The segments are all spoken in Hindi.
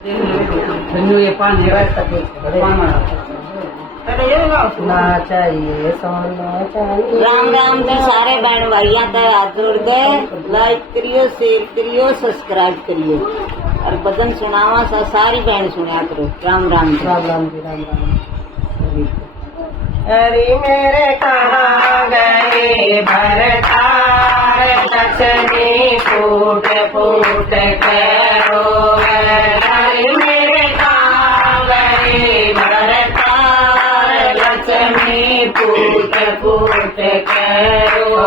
ये पान ना चाहिए सोना चाहिए। राम राम दे सारे बहन भाइया ते हाथ जोड़ के लाइक करियो, शेयर करियो, सब्सक्राइब करियो और भजन सुनावा सा सारी बहन सुना करो। राम राम राम राम जी, राम राम। हरि मेरे कहाँ गए भरतार, लक्ष्मी फूट फूट करो। हरि मेरे कहाँ गए भरतार, लक्ष्मी फूट फूट करो।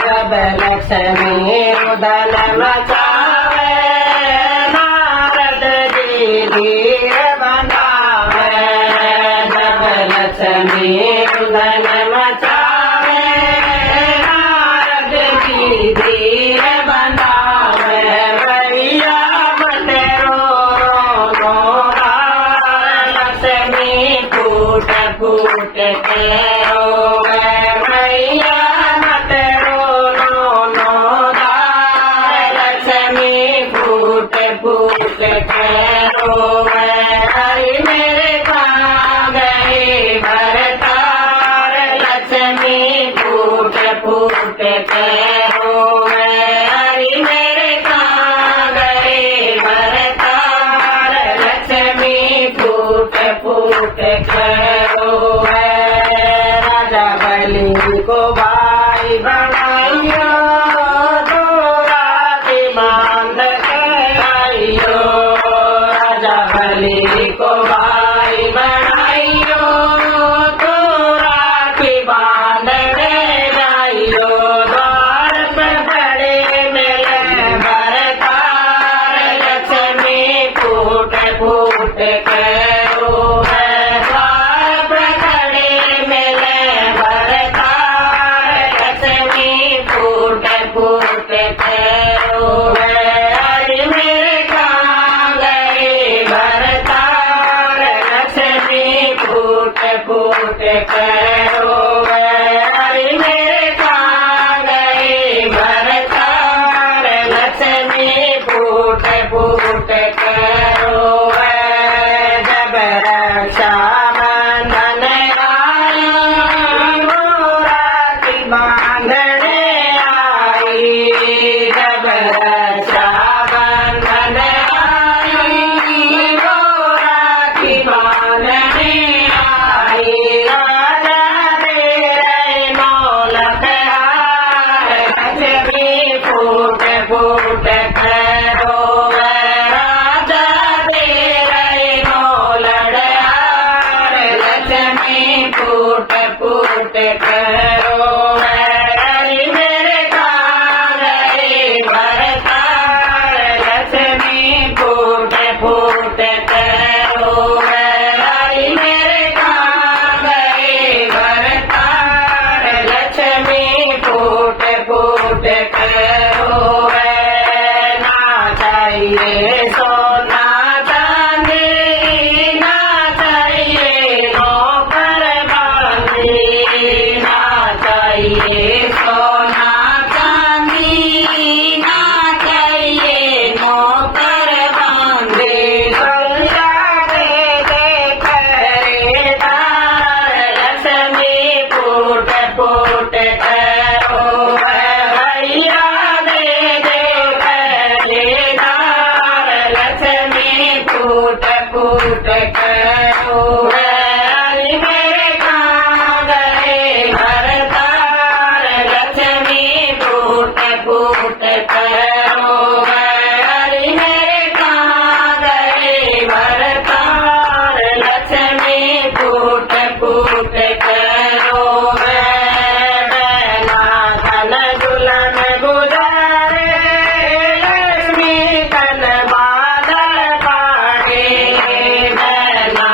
सब लक्ष्मी रुदन मचावे, नारद जी धीर बनावे। लक्ष्मी रुदन मचावे, नारद की धीर बनावे। भैया मत रो लक्ष्मी फूट फूट के रोवे। भैया मत रो लक्ष्मी फूट फूट के रोवे। हरि मेरे कहाँ गए भरतार, लक्ष्मी फूट फूट के रोवे। हरि मेरे कहाँ गए भरतार, लक्ष्मी फूट फूट के रोवे। राजा बलि को भाई बनाइयो, बांध के आइयो। राजा बलि को भाई बनाइयो, तो राखी बांध के जाइयो। द्वार पर खड़े मिले भरतार, लक्ष्मी फूट फूट के रोवे। द्वार पर खड़े मिले भरतार, लक्ष्मी फूट फूट के रोवे। हरि मेरे कहाँ गए भरतार, लक्ष्मी फूट फूट के रोवे। हरि मेरे कहाँ गए भरतार, लक्ष्मी फूट फूट के रोवे। जब रक्षा बंधन आया, राखी बांधने आई। जब रक्षा बंधन आई, राखी बांधने आई। राजा तेरे मौलक हार, लक्ष्मी फूट फूट के रोवे। राजा तेरे मौलक हार, लक्ष्मी फूट फूट के रोवे। हरि मेरे कहाँ गए भरतार, लक्ष्मी फूट फूट के रोवे। हरि मेरे कहाँ गए भरतार, लक्ष्मी फूट फूट के रोवे। ना चाहिए सोना चांदी, ना चाहिए नौकर बांधी। ना चाहिए सोना चांदी, ना चाहिए नौकर बांधी। संध्या दे पहरेदार, लक्ष्मी फूट फूट के रोवे। भैया दे पहरेदार, लक्ष्मी फूट फूट के रोवे। हरि मेरे कहाँ गए भरतार, लक्ष्मी फूट फूट के रोवे। हरि मेरे कहाँ गए भरतार, लक्ष्मी फूट फूट के रोवे। बैना धन दुल्हन गुजारे, लक्ष्मी धन बादल पाड़े। बैना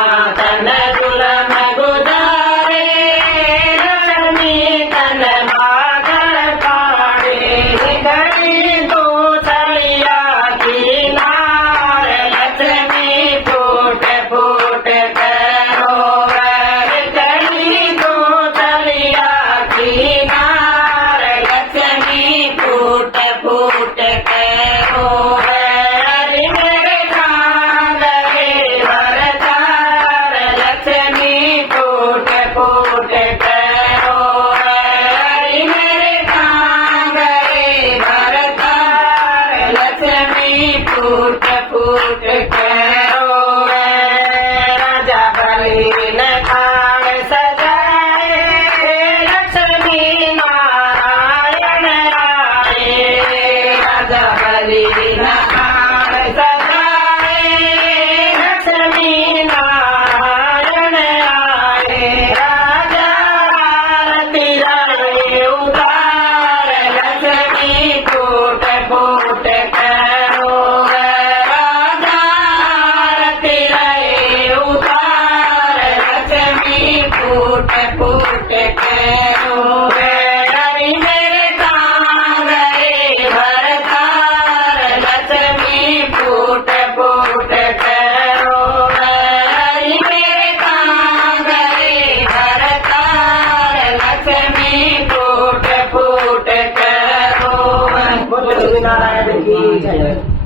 फूट करो राजा बलि न थान सजाए लक्ष्मी नारायण आए राजा बलि न थान सजाए लक्ष्मी नारायण आए राजा आरती लाए उतार लक्ष्मी फूट फूट करो राजा आरती लाए उतार लक्ष्मी फूट फूट करो हरि मेरे काम गए भरतार लक्ष्मी फूट फूट करो हरि मेरे काम गए भरतार लक्ष्मी फूट फूट करो बोलो नारायण की जय।